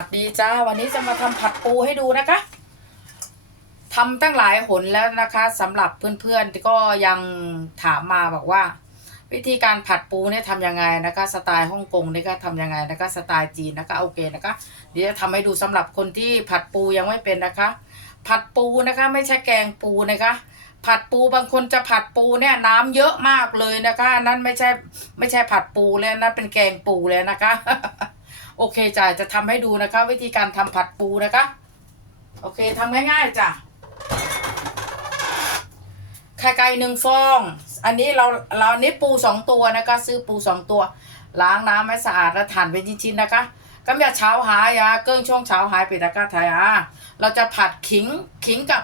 สวัสดีจ้าวันนี้จะมาทำผัดปูให้ดูนะคะทำตั้งหลายหนแล้วนะคะสำหรับเพื่อนๆก็ยังถามมาบอกว่า วิธีการผัดปูเนี่ยทำยังไงนะคะ สไตล์ฮ่องกงนี่ก็ทำยังไงนะคะ สไตล์จีนนะคะโอเคนะคะเดี๋ยวจะทำให้ดูสำหรับคนที่ผัดปูยังไม่เป็นนะคะ ผัดปูนะคะ ไม่ใช่แกงปูนะคะ ผัดปูบางคนจะผัดปูเนี่ยน้ำเยอะมากเลยนะคะนั้นไม่ใช่ไม่ใช่ผัดปูเลยนะเป็นแกงปูเลยนะคะ โอเคจ้ะจะทำให้ดูนะคะ วิธีการทำผัดปูนะคะ โอเคทำง่ายๆจ้ะไข่ไก่หนึ่งฟอง อันนี้เราเราอันนี้ปูสองตัวนะคะ ซื้อปูสองตัว ล้างน้ำให้สะอาดแล้วหั่นเป็นชิ้นๆนะคะกำยาเช้าหายอะเกิ้งช่วงเช้าหายไปตะกร้าไทยอะเราจะผัดขิงขิงกับ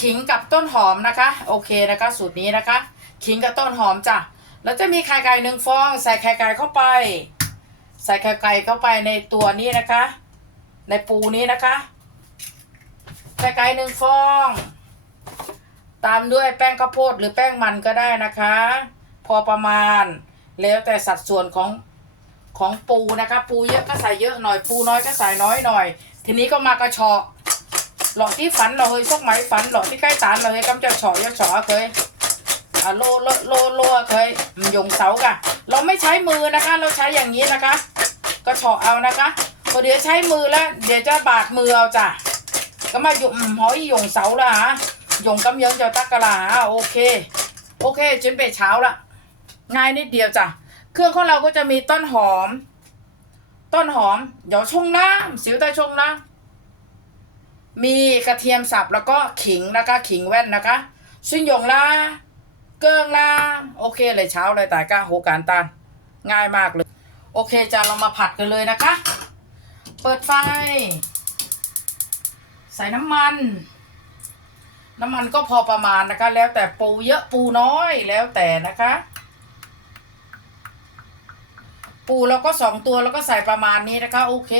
ขิงกับต้นหอมนะคะ โอเคนะคะสูตรนี้นะคะ ขิงกับต้นหอมจ้ะแล้วจะมีไข่ไก่หนึ่งฟอง ใส่ไข่ไก่เข้าไป ใส่ไข่ไก่เข้าไปในตัวนี้นะคะ ในปูนี้นะคะไข่ไก่หนึ่งฟอง ตามด้วยแป้งข้าวโพดหรือแป้งมันก็ได้นะคะ พอประมาณแล้วแต่สัดส่วนของของปูนะคะ ปูเยอะก็ใส่เยอะหน่อยปูน้อยก็ใส่น้อยหน่อย ทีนี้ก็มากระชอกหลอกที่ฝันเราเฮ้ยซกไหมฝันหลอกที่ใกล้ตานเราเฮ้ยกำจะเฉาะยักฉาะเคย โลโลโลโลเคยยงเสากะเราไม่ใช้มือนะคะ เราใช้อย่างนี้นะคะ ก็เฉาะเอานะคะพอเดี๋ยวใช้มือแล้ว เดี๋ยวจะบาดมือเอาจ้ะก็มาหยงหอยหยงเสาละฮะหยงกำยิงเจ้าตักกะลาฮะโอเค โอเคจนไปเช้าละง่ายนิดเดียวจ้ะเครื่องของเราก็จะมีต้นหอม ต้นหอมเดี๋ยวชงน้ำสิวใต้ชงน้ำมีกระเทียมสับแล้วก็ขิงนะคะ ขิงแว่นนะคะซึ่งหยงละ เกิงละโอเคเลยเช้าเลยแต่ก้าโหการตานง่ายมากเลย โอเคจะเรามาผัดกันเลยนะคะ เปิดไฟ ใส่น้ำมัน น้ำมันก็พอประมาณนะคะ แล้วแต่ปูเยอะปูน้อยแล้วแต่นะคะ ปูเราก็สองตัวแล้วก็ใส่ประมาณนี้นะคะ โอเค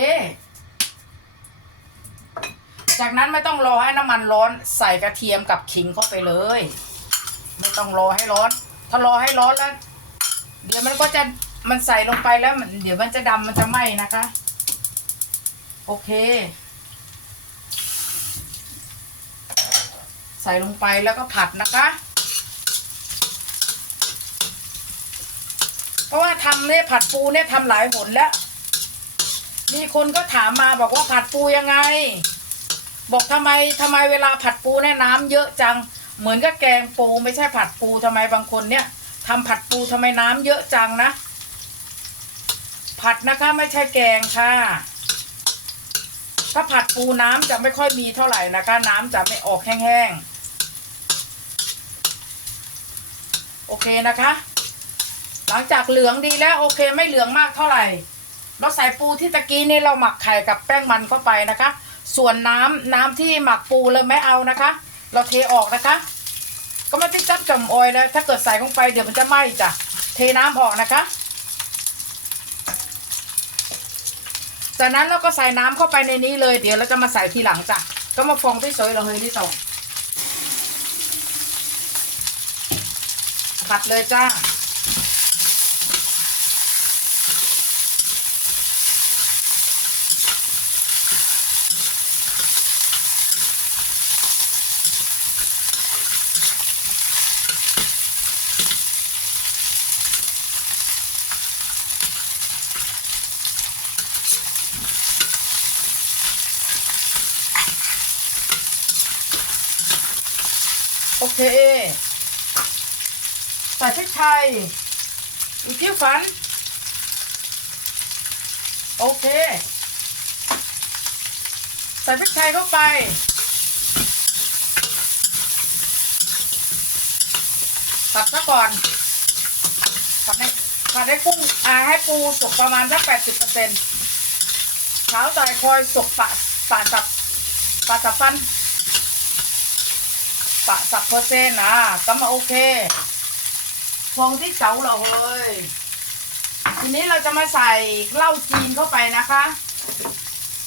จากนั้นไม่ต้องรอให้น้ำมันร้อนใส่กระเทียมกับขิงเข้าไปเลย ต้องรอให้ร้อน ถ้ารอให้ร้อนแล้ว เดี๋ยวมันก็จะมันใส่ลงไปแล้วมันเดี๋ยวมันจะดำมันจะไหม้นะคะ โอเค ใส่ลงไปแล้วก็ผัดนะคะ เพราะว่าทำเนี่ยผัดปูเนี่ยทำหลายหนแล้ว มีคนก็ถามมาบอกว่าผัดปูยังไง บอกทำไมทำไมเวลาผัดปูเนี่ยน้ำเยอะจัง เหมือนกับแกงปูไม่ใช่ผัดปูทำไมบางคนเนี่ยทำผัดปูทำไมน้ำเยอะจังนะ ผัดนะคะไม่ใช่แกงค่ะ ถ้าผัดปูน้ำจะไม่ค่อยมีเท่าไหร่นะคะ น้ำจะไม่ออกแห้งๆโอเคนะคะ หลังจากเหลืองดีแล้วโอเคไม่เหลืองมากเท่าไหร่เราใส่ปูที่ตะกี้นี่เราหมักไข่กับแป้งมันเข้าไปนะคะ ส่วนน้ำน้ำที่หมักปูเราไม่เอานะคะ เราเทออกนะคะ ก็ไม่ต้องจับจมออยแล้ว ถ้าเกิดใส่ลงไปเดี๋ยวมันจะไหม้จ้ะ เทน้ำออกนะคะ จากนั้นเราก็ใส่น้ำเข้าไปในนี้เลย เดี๋ยวเราจะมาใส่ทีหลังจ้ะ ก็มาฟองด้วยสวยเราเฮ้ยที่สองผัดเลยจ้า โอเคใส่พริกไทยอีกที่ฝัน โอเค ใส่พริกไทยเข้าไป ผัดซะก่อน ผัดให้ผัดให้กุ้งอ่าให้ปูสุกประมาณสักแปดสิบเปอร์เซ็นต์เท้าต่คอยสุกปะปะสับปะสับฟัน ปะสับเปอร์เซ็นต์นะก็มาโอเคฟองที่เก๋าเราเฮ้ยทีนี้เราจะมาใส่เหล้าจีนเข้าไปนะคะ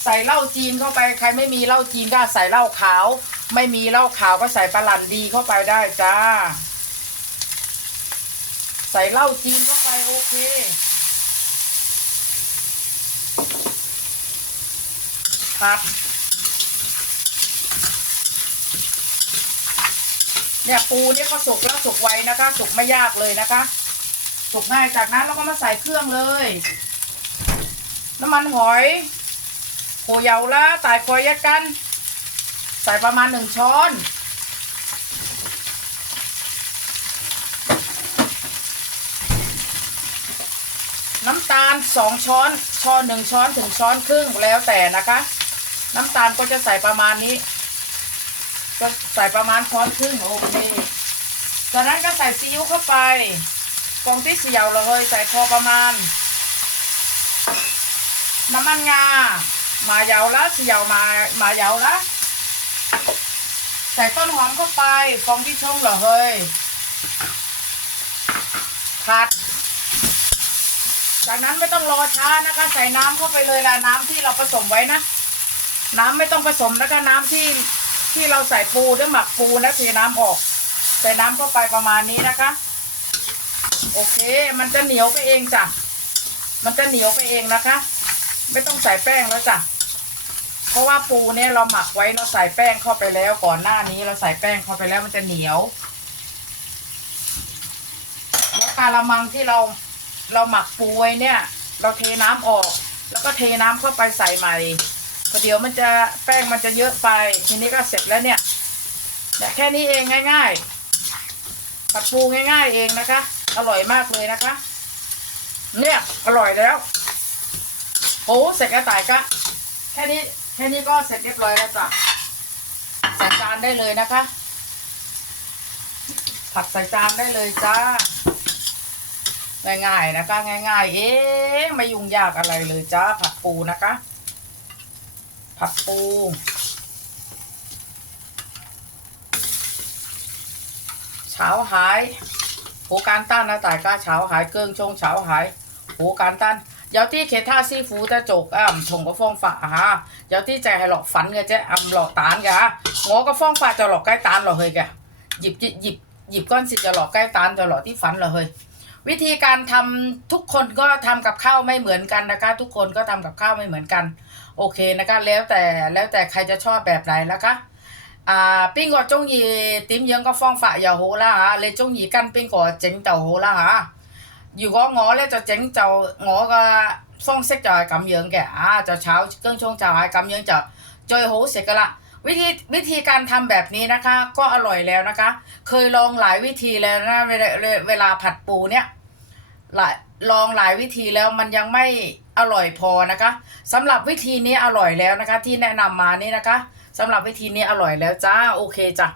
ใส่เหล้าจีนเข้าไป ใครไม่มีเหล้าจีนก็ใส่เหล้าขาว ไม่มีเหล้าขาวก็ใส่ปลาหลันดีเข้าไปได้จ้า ใส่เหล้าจีนเข้าไปโอเคผัด เนี่ยปูเนี่ยก็สุกแล้วสุกไวนะคะสุกไม่ยากเลยนะคะ สุกง่ายจากนั้นเราก็มาใส่เครื่องเลย น้ำมันหอยโหเยาละตายคอยยัดกัน ใส่ประมาณหนึ่งช้อน น้ำตาลสองช้อนช้อนหนึ่งช้อนถึงช้อนครึ่งแล้วแต่นะคะ น้ำตาลก็จะใส่ประมาณนี้ ก็ใส่ประมาณช้อนครึ่งโอเคจากนั้นก็ใส่ซีอิ๊วเข้าไปกองที่เสียวเลยใส่พอประมาณ น้ำมันงามาเยาละเสียวมามาเยาละใส่ต้นหอมเข้าไปฟองที่ชงเหรอเฮ้ยผัด จากนั้นไม่ต้องรอช้านะคะ ใส่น้ำเข้าไปเลยละน้ำที่เราผสมไว้นะ น้ำไม่ต้องผสมนะคะน้ำที่ ที่เราใส่ปูหรือหมักปูนะเทน้ำออกใส่น้ำเข้าไปประมาณนี้นะคะ โอเค มันจะเหนียวไปเองจ้ะมันจะเหนียวไปเองนะคะ ไม่ต้องใส่แป้งแล้วจ้ะเพราะว่าปูเนี่ยเราหมักไว้เราใส่แป้งเข้าไปแล้วก่อนหน้านี้เราใส่แป้งเข้าไปแล้วมันจะเหนียวแล้วกาละมังที่เราเราหมักปูไว้เนี่ย เราเทน้ำออก แล้วก็เทน้ำเข้าไปใส่ใหม่ เพระเดี๋ยวมันจะแป้งมันจะเยอะไป ทีนี้ก็เสร็จแล้วเนี่ยเนี่ยแค่นี้เองง่ายๆผัดปูง่าย ๆ เองนะคะ อร่อยมากเลยนะคะ เนี่ยอร่อยแล้วโอ้เสร็จแล้วต่ายกะแค่นี้แค่นี้ก็เสร็จเรียบร้อยแล้วจ้ะใส่จานได้เลยนะคะ ผัดใส่จานได้เลยจ้าง่ายๆนะคะ ง่าย ๆ เอ๊ะไม่ยุ่งยากอะไรเลยจ้าผัดปูนะคะ ผักปูเช้าหายโหการต้านนะตายก้าเช้าหายเกิ้งชงเช้าหายโหการต้านเยาที่เคท่าซีฟูตะจกอ่ำชงก็ฟ้องฝ่าฮะเยาที่ใจให้หลอกฝันเงยเจ๊อ่ำหลอกตานกะงอก็ฟ้องฝ่าจะหลอกใกล้ตานหรอเฮ้ยแกหยิบหยิบหยิบก้อนสิจะหลอกใกล้ตานจะหลอกที่ฝันหรอเฮ้ยวิธีการทำทุกคนก็ทำกับข้าวไม่เหมือนกันนะคะ ทุกคนก็ทำกับข้าวไม่เหมือนกัน โอเคนะคะแล้วแต่แล้วแต่ใครจะชอบแบบไหนนะคะอ่าปิ้งก็จงยีติมยังก็ฟ้องฝะอย่าโหละฮะเลยจงยีกันปิ้งก็เจ๋งเต่าโหละฮะอยู่ก็งอแล้วจะเจ๋งเจ้างอก็ฟ้องเซ็กจะกำเยิงแกอ่าจะเช้าเครื่องชงจะกำเยิงจะจอยโหเสร็จก็ละวิธีวิธีการทำแบบนี้นะคะ ก็อร่อยแล้วนะคะ เคยลองหลายวิธีแล้วนะเวลาผัดปูเนี่ยหลายลองหลายวิธีแล้วมันยังไม่ อร่อยพอนะคะสำหรับวิธีนี้อร่อยแล้วนะคะ ที่แนะนำมานี่นะคะสำหรับวิธีนี้อร่อยแล้วจ้าโอเคจ้ะ